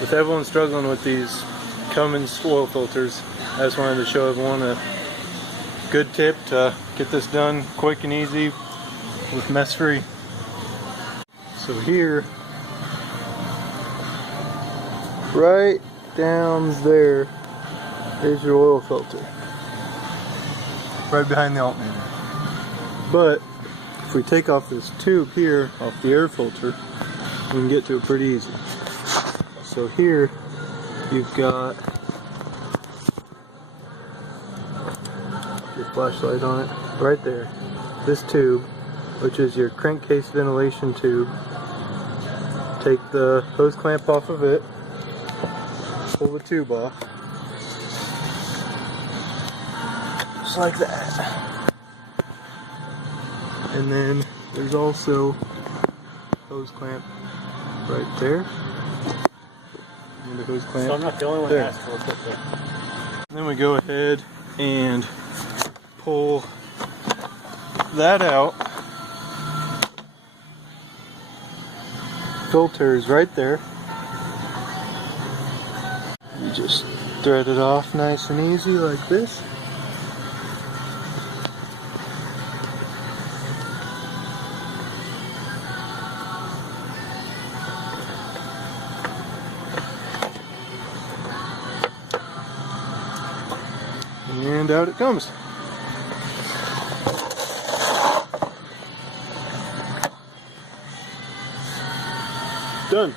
with everyone struggling with these Cummins oil filters, I just wanted to show everyone a good tip to get this done quick and easy with mess free. So here, right down there is your oil filter, right behind the alternator. But if we take off this tube here off the air filter, we can get to it pretty easy. So here you've got your flashlight on it right there. This tube, which is your crankcase ventilation tube. Take the hose clamp off of it, pull the tube off, just like that. And then there's also hose clamp right there. And the hose clamp. So I'm not the only one that asked for a quick there. Then we go ahead and pull that out. Filter is right there. You just thread it off nice and easy like this. And out it comes. Done.